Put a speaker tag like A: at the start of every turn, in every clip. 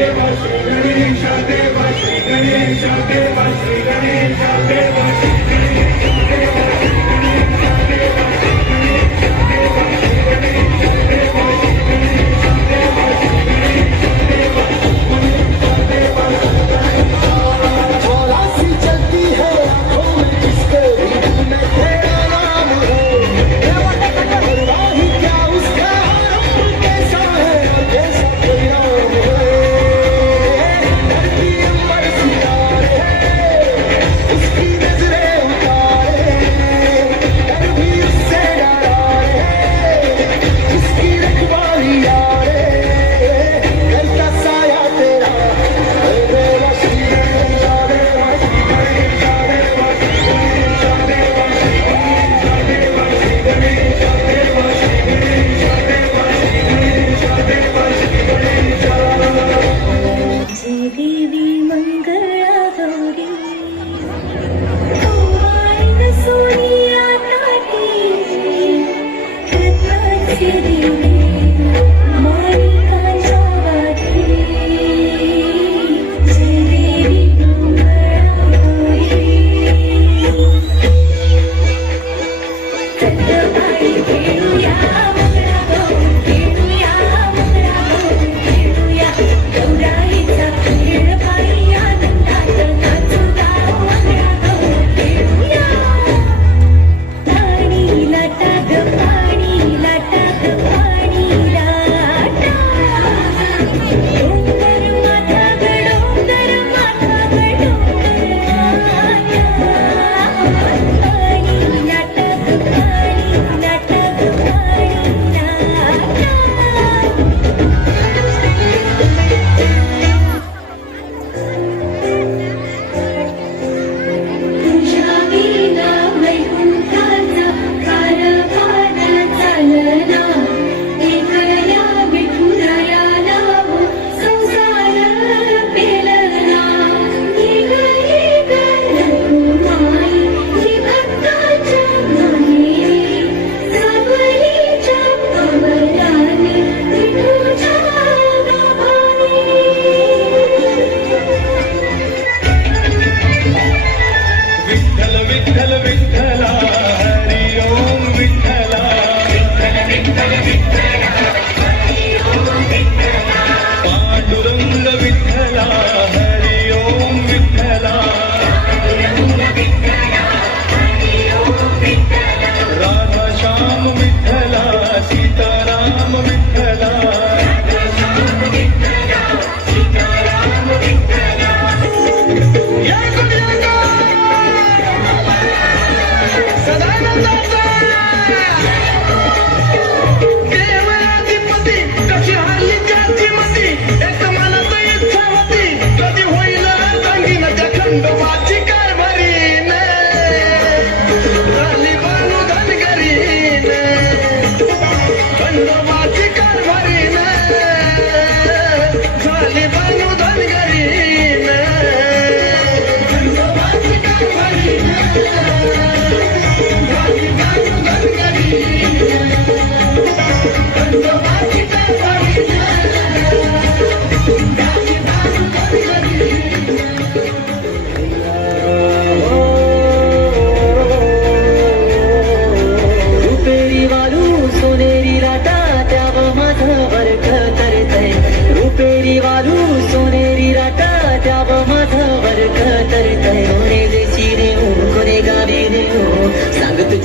A: Amen.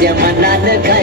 A: जमनन घर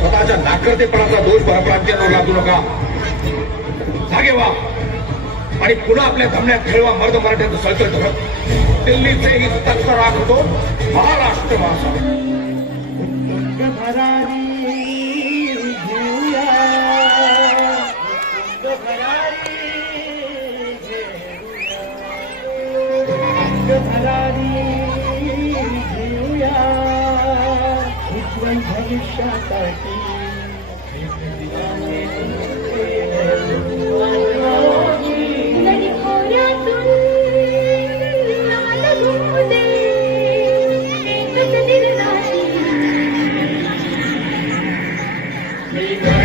B: स्वतःच्या नाकर्तेपणाचा दोष परप्रांतीयांवर लागू नका. जागे वा आणि पुन्हा आपल्या धमण्यात खेळवा मर्द मराठ्याचं सळसळ ठरत दिल्लीचे ही तत्व होतो महाराष्ट्र भाषा
A: Thank you. पाहूया उज्ज्वल भविष्यासाठी Amen.